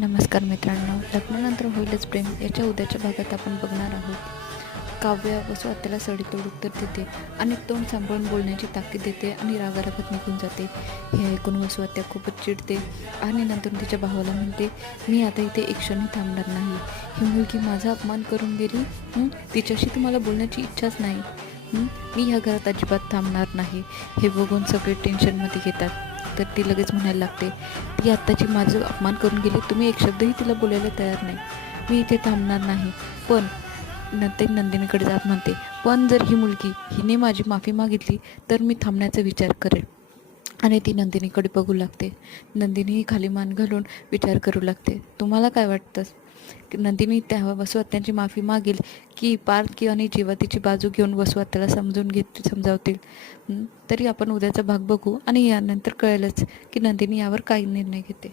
नमस्कार मित्रांनो, लग्नानंतर होईलच प्रेम याच्या उद्याच्या भागात आपण बघणार आहोत. काव्य वसू आत्याला सडेतोड उत्तर देते आणि तोंड सांभाळून बोलण्याची ताकीद देते आणि रागारागात निघून जाते. हे ऐकून वसू आत्या खूपच चिडते आणि नंतर तिच्या भावाला म्हणते, मी आता इथे एक क्षणी थांबणार नाही. ही मुलगी माझा अपमान करून गेली, तिच्याशी तुम्हाला बोलण्याची इच्छाच नाही. मी ह्या घरात अजिबात थांबणार नाही. हे बघून सगळे टेन्शनमध्ये घेतात. तर ती लगेच म्हणायला लागते, ती आत्ताची माझं अपमान करून गेली, तुम्ही एक शब्दही तिला बोलायला तयार नाही. मी इथे थांबणार नाही. पण नंतर नंदिनीकडे जात म्हणते, पण जर ही मुलगी हिने माझी माफी मागितली तर मी थांबण्याचा विचार करेन. आणि ती नंदिनीकडे बघू लागते. नंदिनीही खाली मान घालून विचार करू लागते. तुम्हाला काय वाटतं की नंदिनी त्या वसू आत्यांची माफी मागेल की पार्थ आणि जेव्हा तिची बाजू घेऊन वसू आत्याला समजावतील? तरी आपण उद्याचा भाग बघू आणि यानंतर कळेलच की नंदिनी यावर काय निर्णय घेते.